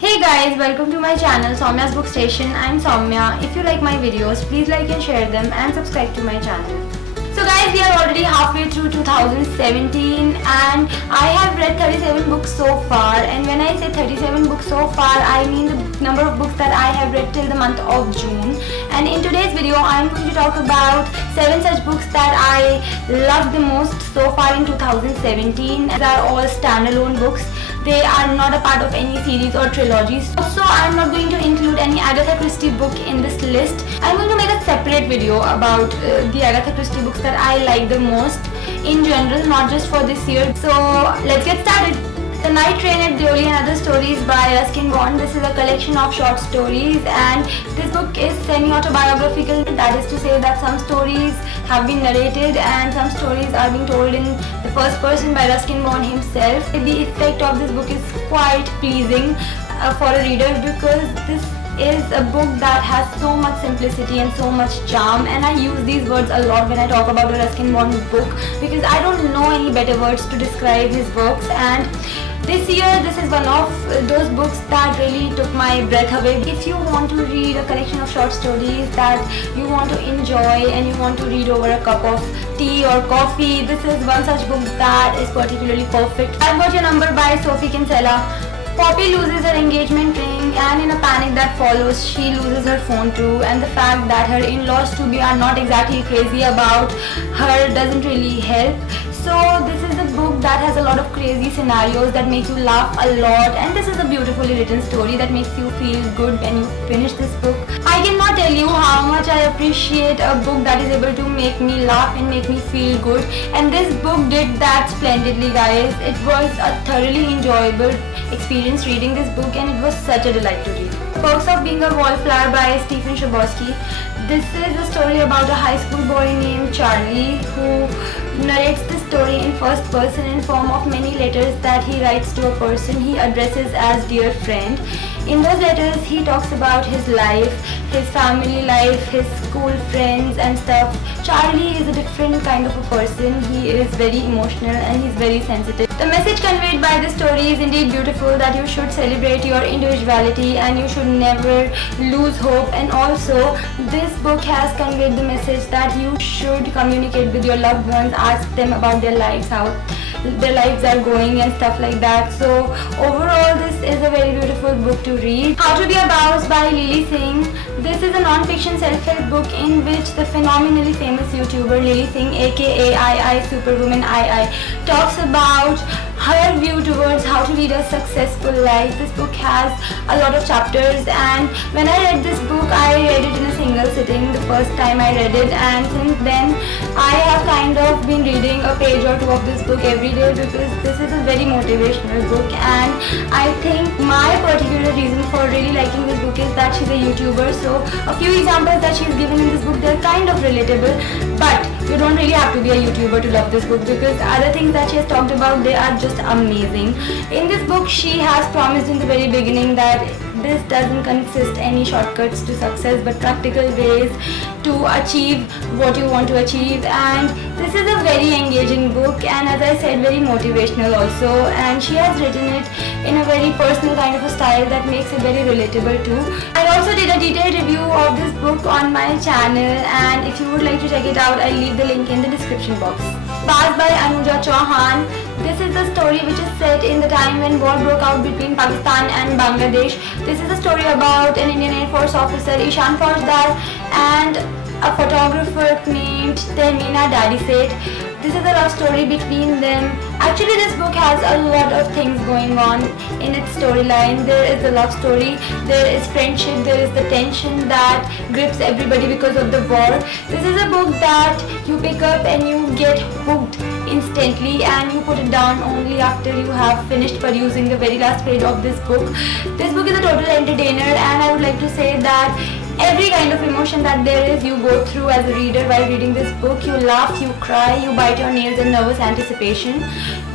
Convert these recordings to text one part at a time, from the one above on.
Hey guys, welcome to my channel Saumya's Bookstation. I'm Saumya. If you like my videos, please like and share them and subscribe to my channel. So guys, we are already halfway through 2017 and I have read 37 books so far, and when I say 37 books so far, I mean the number of books that I have read till the month of June. And in today's video, I am going to talk about 7 such books that I loved the most so far in 2017. These are all standalone books. They are not a part of any series or trilogies. Also, I am not going to include any Agatha Christie book in this list. I am going to make a separate video about the Agatha Christie books that I like the most in general, not just for this year. So let's get started. The Night Train at Deoli and Other Stories by Ruskin Bond. This is a collection of short stories, and this book is semi-autobiographical. That is to say that some stories have been narrated and some stories are being told in the first person by Ruskin Bond himself. The effect of this book is quite pleasing for a reader, because this is a book that has so much simplicity and so much charm, and I use these words a lot when I talk about a Ruskin Bond book, because I don't know any better words to describe his works. And this year, this is one of those books that really took my breath away. If you want to read a collection of short stories that you want to enjoy and you want to read over a cup of tea or coffee, this is one such book that is particularly perfect. I've Got Your Number by Sophie Kinsella. Poppy loses her engagement ring, and in a panic that follows, she loses her phone too, and the fact that her in-laws to be are not exactly crazy about her doesn't really help. So this is a book that has a lot of crazy scenarios that make you laugh a lot, and this is a beautifully written story that makes you feel good when you finish this book. I cannot tell you how much I appreciate a book that is able to make me laugh and make me feel good, and this book did that splendidly, guys. It was a thoroughly enjoyable experience reading this book, and it was such a delight to read. The Perks of Being a Wallflower by Stephen Chbosky. This is a story about a high school boy named Charlie who narrates the story in first person in form of many letters that he writes to a person he addresses as dear friend. In those letters, he talks about his life, his family life, his school friends and stuff. Charlie is a different kind of a person. He is very emotional and he's very sensitive. The message conveyed by the story is indeed beautiful, that you should celebrate your individuality and you should never lose hope. And also, this book has conveyed the message that you should communicate with your loved ones, ask them about their lives, how their lives are going and stuff like that. So overall, this is a very beautiful book to read. How to Be a Boss by Lily Singh. This is a non-fiction self-help book in which the phenomenally famous YouTuber Lily Singh, aka II Superwoman II, talks about her view towards how to lead a successful life. This book has a lot of chapters, and when I read this book, I read it in a single sitting the first time I read it, and since then I have kind of been reading a page or two of this book every day, because this is a very motivational book. And I think my particular reason for really liking this book is that she's a YouTuber, so a few examples that she's given in this book, they're kind of relatable, but you don't really have to be a YouTuber to love this book, because other things that she has talked about, they are just amazing. In this book, she has promised in the very beginning that this doesn't consist any shortcuts to success, but practical ways to achieve what you want to achieve. And this is a very engaging book, and as I said, very motivational also, and she has written it in a very personal kind of a style that makes it very relatable too. I also did a detailed review of this book on my channel, and if you would like to check it out, I'll leave the link in the description box. Baz by Anuja Chauhan. This is a story which is set in the time when war broke out between Pakistan and Bangladesh. This is a story about an Indian Air Force officer, Ishan Faujdar, and a photographer named Tehmina Dadiseth. This is a love story between them. Actually, this book has a lot of things going on in its storyline. There is a love story, there is friendship, there is the tension that grips everybody because of the war. This is a book that you pick up and you get hooked instantly, and you put it down only after you have finished perusing the very last page of this book. This book is a total entertainer, and I would like to say that every kind of emotion that there is, you go through as a reader while reading this book. You laugh, you cry, you bite your nails in nervous anticipation.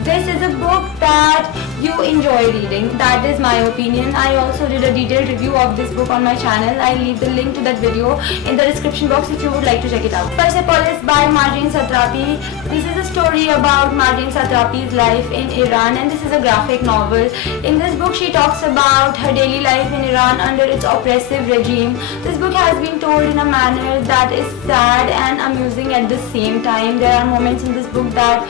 this is a book that you enjoy reading. That is my opinion. I also did a detailed review of this book on my channel. I'll leave the link to that video in the description box if you would like to check it out. Persepolis by Marjane Satrapi. This is a story about Marjane Satrapi's life in Iran, and this is a graphic novel. In this book she talks about her daily life in Iran under its oppressive regime. This book has been told in a manner that is sad and amusing at the same time. There are moments in this book that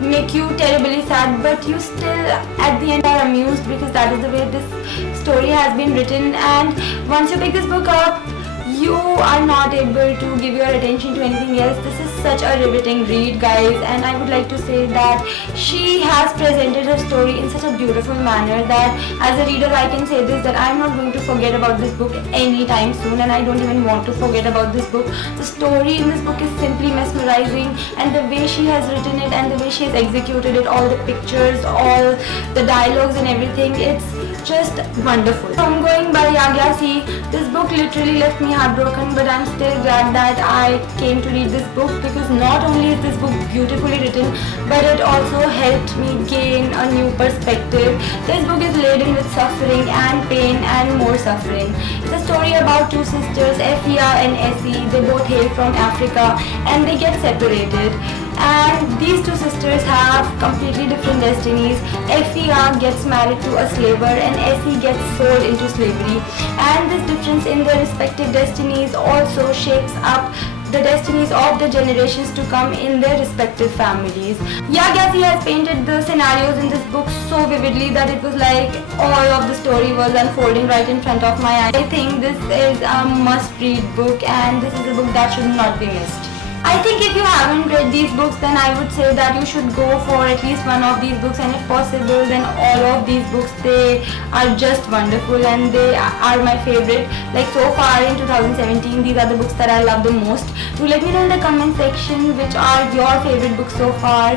make you terribly sad, but you still at the end are amused because that is the way this story has been written. And once you pick this book up, you are not able to give your attention to anything else. This is such a riveting read, guys, and I would like to say that she has presented her story in such a beautiful manner that as a reader I can say this, that I am not going to forget about this book anytime soon, and I don't even want to forget about this book. The story in this book is simply mesmerizing, and the way she has written it and the way she has executed it, all the pictures, all the dialogues and everything, it's just wonderful. Ongoing by Yagyasi. This book literally left me heartbroken, but I'm still glad that I came to read this book, because not only is this book beautifully written, but it also helped me gain a new perspective. This book is laden with suffering and pain and more suffering. It's a story about two sisters, Effia and Essie. They both hail from Africa and they get separated. And these two sisters have completely different destinies. Effia gets married to a slaver and Essie gets sold into slavery. And this difference in their respective destinies also shapes up the destinies of the generations to come in their respective families. Yagyasi has painted the scenarios in this book so vividly that it was like all of the story was unfolding right in front of my eyes. I think this is a must-read book, and this is a book that should not be missed. I think if you haven't read these books, then I would say that you should go for at least one of these books, and if possible then all of these books. They are just wonderful and they are my favorite. Like so far in 2017, these are the books that I love the most. Do let me know in the comment section which are your favorite books so far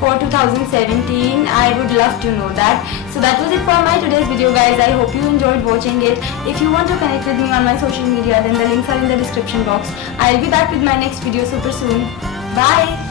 for 2017. I would love to know that. So that was it for my today's video, guys. I hope you enjoyed watching it. If you want to connect with me on my social media, then the links are in the description box. I'll be back with my next video super soon. Bye.